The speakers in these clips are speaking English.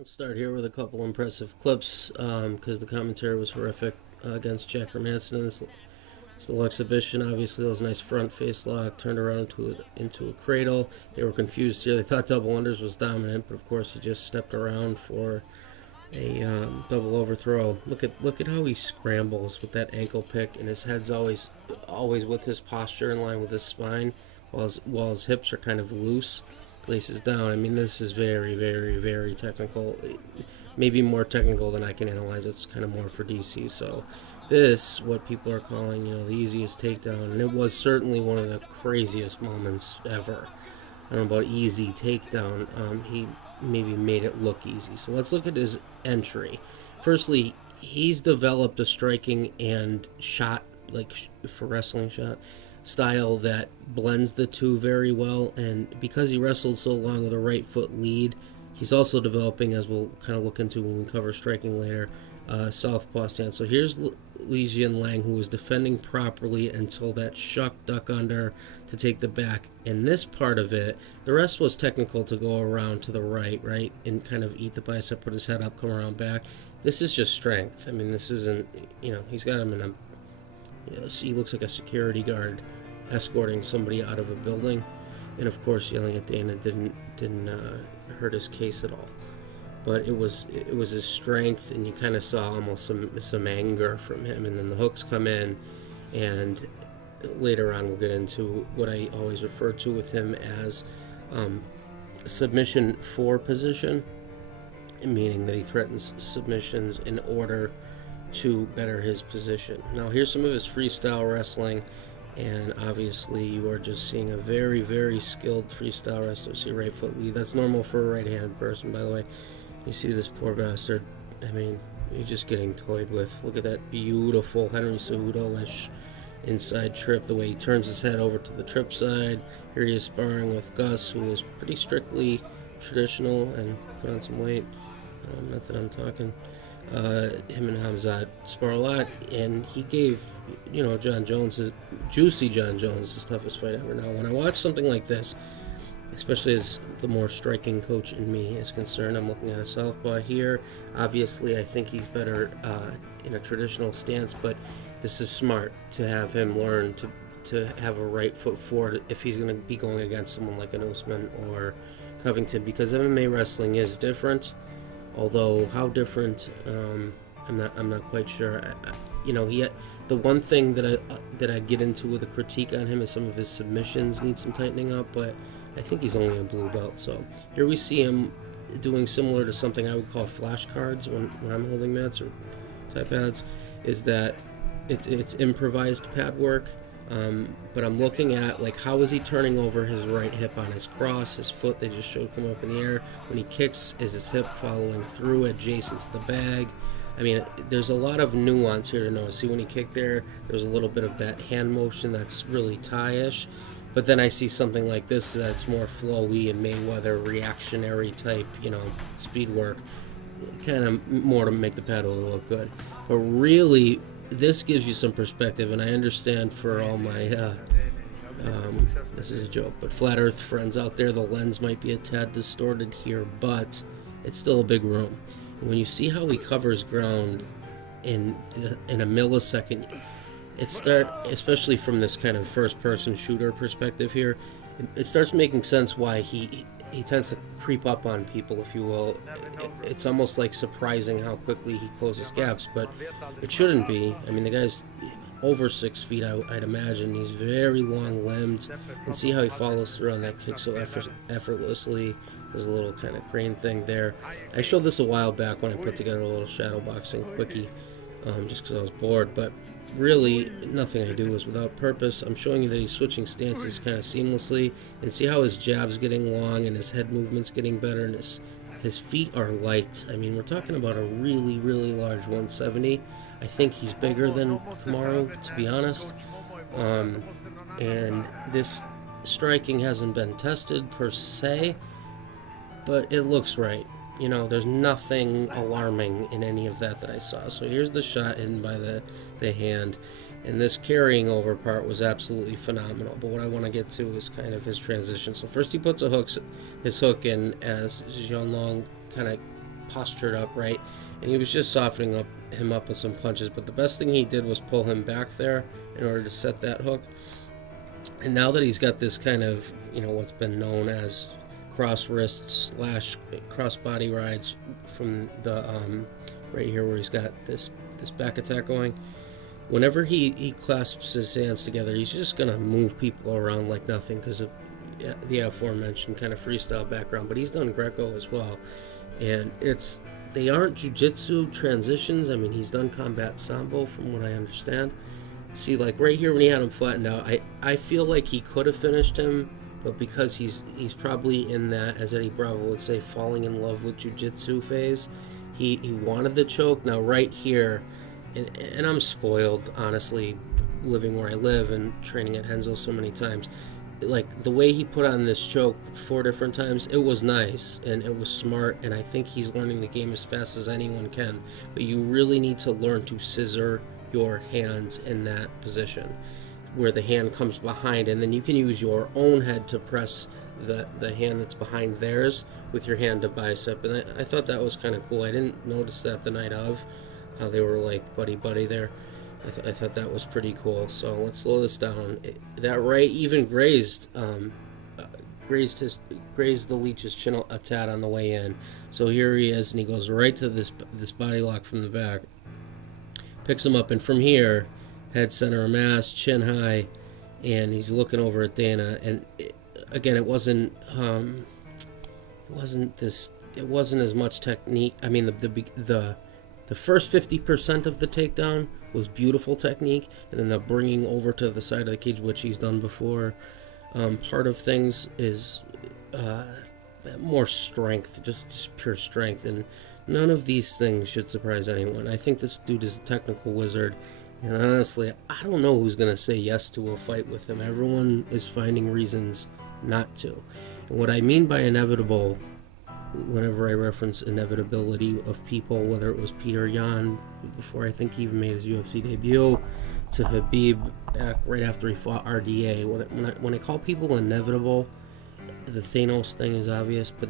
Let's start here with a couple impressive clips because the commentary was horrific against Jack Hermanson in this little exhibition. Obviously, that was a nice front face lock, turned around into a cradle. They were confused here. They thought double unders was dominant, but of course he just stepped around for a double overthrow. Look at how he scrambles with that ankle pick, and his head's always with his posture in line with his spine, while his hips are kind of loose, laces down. I mean, this is very, very, very technical. Maybe more technical than I can analyze. It's kind of more for DC. So this, what people are calling, the easiest takedown, and it was certainly one of the craziest moments ever. I don't know about easy takedown. He maybe made it look easy. So let's look at his entry. Firstly, he's developed a striking and shot, like for wrestling shot, style that blends the two very well. And because he wrestled so long with a right foot lead, he's also developing, as we'll kind of look into when we cover striking later, southpaw stance. So here's Li Jinliang, who was defending properly until that shuck duck under to take the back. And this part of it, the rest was technical to go around to the right, and kind of eat the bicep, put his head up, come around back. This is just strength. I mean, this isn't, he's got him in a, he looks like a security guard escorting somebody out of a building. And of course, yelling at Dana didn't hurt his case at all. But it was his strength, and you kind of saw almost some anger from him. And then the hooks come in, and later on we'll get into what I always refer to with him as submission for position, meaning that he threatens submissions in order to better his position. Now here's some of his freestyle wrestling, and obviously you are just seeing a very, very skilled freestyle wrestler. See, right foot lead. That's normal for a right-handed person, by the way. You see this poor bastard. I mean, he's just getting toyed with. Look at that beautiful Henry Cejudo-ish inside trip, the way he turns his head over to the trip side. Here he is sparring with Gus, who is pretty strictly traditional and put on some weight. Not that I'm talking. Him and Khamzat spar a lot, and he gave, Juicy John Jones, his toughest fight ever. Now, when I watch something like this, especially as the more striking coach in me is concerned, I'm looking at a southpaw here. Obviously, I think he's better in a traditional stance, but this is smart to have him learn to have a right foot forward if he's going to be going against someone like an Usman or Covington, because MMA wrestling is different. Although how different, I'm not quite sure. The one thing that I get into with a critique on him is some of his submissions need some tightening up, but I think he's only a blue belt. So here we see him doing similar to something I would call flashcards when I'm holding mats or type pads, is that it's improvised pad work. But I'm looking at, like, how is he turning over his right hip on his cross, his foot they just showed come up in the air. When he kicks, is his hip following through adjacent to the bag? I mean, there's a lot of nuance here to know. See, when he kicked there's a little bit of that hand motion that's really Thai-ish. But then I see something like this that's more flowy and Mayweather reactionary type, speed work. Kind of more to make the paddle look good. But really, this gives you some perspective, and I understand for all my, this is a joke, but flat earth friends out there, the lens might be a tad distorted here, but it's still a big room. And when you see how he covers ground in a millisecond, especially from this kind of first-person shooter perspective here, it starts making sense why he tends to creep up on people, if you will. It's almost like surprising how quickly he closes gaps, but it shouldn't be. I mean, the guy's over 6 feet, I'd imagine. He's very long-limbed, and see how he follows through on that kick so effortlessly. There's a little kind of crane thing there. I showed this a while back when I put together a little shadow boxing quickie, just because I was bored, but really nothing I do is without purpose. I'm showing you that he's switching stances kind of seamlessly, and see how his jab's getting long and his head movement's getting better, and his feet are light. I mean, we're talking about a really, really large 170. I think he's bigger than Kamaru, to be honest. And this striking hasn't been tested per se, but it looks right. There's nothing alarming in any of that I saw. So here's the shot hidden by the hand. And this carrying over part was absolutely phenomenal. But what I want to get to is kind of his transition. So first he puts his hook in as Zhang Long kind of postured up right, and he was just softening him up with some punches. But the best thing he did was pull him back there in order to set that hook. And now that he's got this kind of, what's been known as cross wrists / cross body rides from the right here where he's got this back attack going, whenever he clasps his hands together, he's just gonna move people around like nothing because of the aforementioned kind of freestyle background. But he's done Greco as well, and they aren't jiu-jitsu transitions. I mean, he's done combat sambo from what I understand. See, like right here when he had him flattened out, I feel like he could have finished him, but because he's probably in that, as Eddie Bravo would say, falling in love with jiu-jitsu phase, he wanted the choke. Now right here, and I'm spoiled, honestly, living where I live and training at Henzo so many times, like the way he put on this choke 4 different times, it was nice and it was smart, and I think he's learning the game as fast as anyone can. But you really need to learn to scissor your hands in that position where the hand comes behind, and then you can use your own head to press the hand that's behind theirs with your hand to bicep. And I thought that was kind of cool. I didn't notice that the night of, how they were like buddy there. I thought that was pretty cool. So let's slow this down. That right even grazed the Leech's chin a tad on the way in. So here he is, and he goes right to this body lock from the back. Picks him up, and from here, head center of mass, chin high, and he's looking over at Dana. And again, it wasn't as much technique. I mean, the first 50% of the takedown was beautiful technique, and then the bringing over to the side of the cage, which he's done before. Part of things is more strength, just pure strength, and none of these things should surprise anyone. I think this dude is a technical wizard, and honestly, I don't know who's going to say yes to a fight with him. Everyone is finding reasons not to. And what I mean by inevitable, whenever I reference inevitability of people, whether it was Peter Yan before I think he even made his UFC debut, to Habib right after he fought RDA, when I call people inevitable, the Thanos thing is obvious, but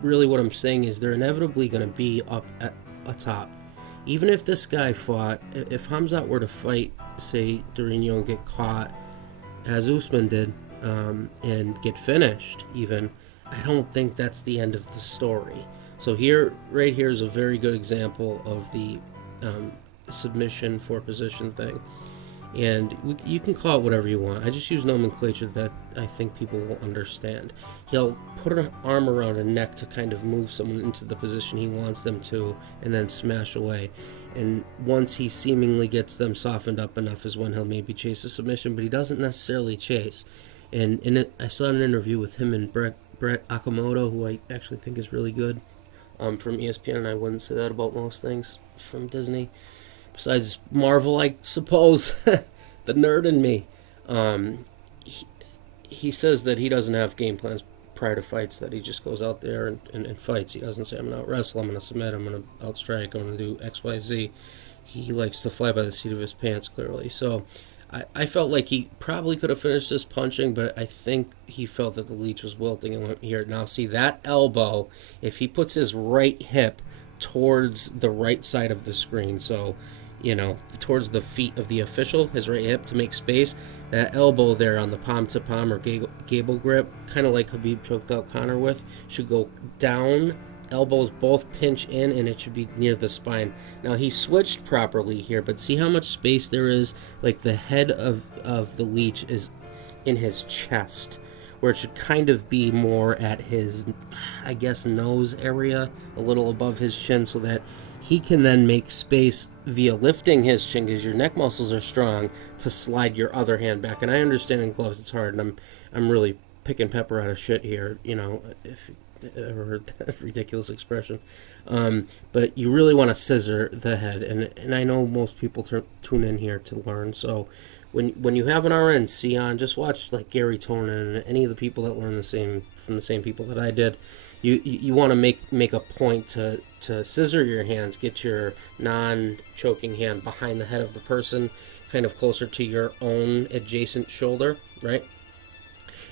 really what I'm saying is they're inevitably going to be up at a top. Even if this guy fought, if Khamzat were to fight, say, Durinho, and get caught, as Usman did, and get finished even, I don't think that's the end of the story. So right here is a very good example of the submission for position thing. And you can call it whatever you want. I just use nomenclature that I think people will understand. He'll put an arm around a neck to kind of move someone into the position he wants them to, and then smash away. And once he seemingly gets them softened up enough is when he'll maybe chase a submission, but he doesn't necessarily chase. And I saw an interview with him and Brett Akamoto, who I actually think is really good, from ESPN, and I wouldn't say that about most things from Disney. Besides Marvel, I suppose, the nerd in me. He says that he doesn't have game plans prior to fights, that he just goes out there and fights. He doesn't say, I'm going to out-wrestle, I'm going to submit, I'm going to outstrike, I'm going to do X, Y, Z. He likes to fly by the seat of his pants, clearly. So I felt like he probably could have finished this punching, but I think he felt that the Leech was wilting and went here. Now, see, that elbow, if he puts his right hip towards the right side of the screen, so towards the feet of the official, his right hip to make space, that elbow there on the palm to palm or gable grip, kind of like Habib choked out Conor with, should go down, elbows both pinch in, and it should be near the spine. Now he switched properly here, but see how much space there is? Like the head of the Leech is in his chest, where it should kind of be more at his, I guess, nose area, a little above his chin, so that he can then make space via lifting his chin, because your neck muscles are strong, to slide your other hand back. And I understand in gloves it's hard, and I'm really picking pepper out of shit here, if you ever heard that ridiculous expression. But you really want to scissor the head, and I know most people tune in here to learn, so when you have an RNC on, just watch like Gary Tonin and any of the people that learn from the same people that I did. You want to make a point to scissor your hands, get your non-choking hand behind the head of the person, kind of closer to your own adjacent shoulder, right?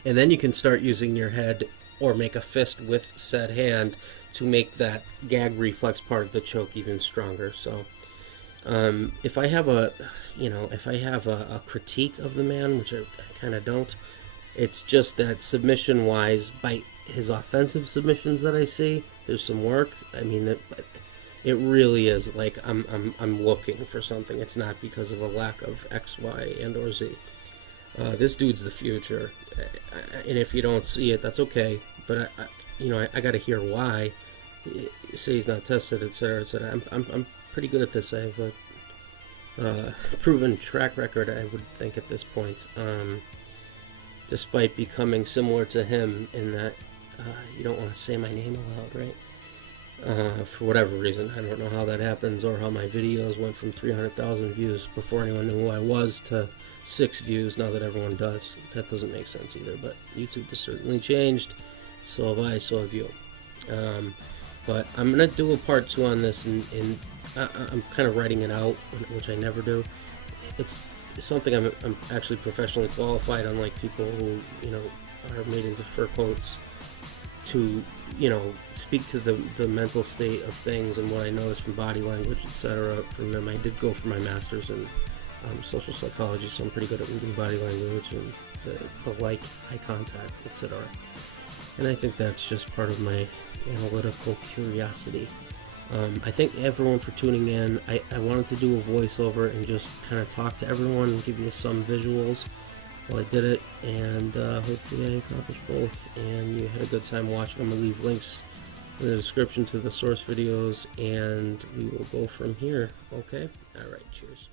And then you can start using your head or make a fist with said hand to make that gag reflex part of the choke even stronger. So if I have a critique of the man, which I kind of don't, it's just that submission wise, by his offensive submissions that I see, there's some work. I mean, it really is like I'm looking for something. It's not because of a lack of X, Y, and or Z. This dude's the future, and if you don't see it, that's okay. But I got to hear why. Say he's not tested, etc., etc. I'm pretty good at this. I have a proven track record, I would think, at this point. Despite becoming similar to him in that you don't want to say my name aloud, right? For whatever reason. I don't know how that happens, or how my videos went from 300,000 views before anyone knew who I was to 6 views now that everyone does. That doesn't make sense either, but YouTube has certainly changed. So have I, so have you. But I'm going to do a part 2 on this, and I'm kind of writing it out, which I never do. It's something I'm actually professionally qualified, unlike people who, are made into fur coats, to, speak to the mental state of things and what I noticed from body language, etc. from them. I did go for my master's in social psychology, so I'm pretty good at reading body language and the eye contact, etc. And I think that's just part of my analytical curiosity. I thank everyone for tuning in. I wanted to do a voiceover and just kind of talk to everyone and give you some visuals while I did it, and hopefully I accomplished both and you had a good time watching. I'm going to leave links in the description to the source videos, and we will go from here. Okay? Alright, cheers.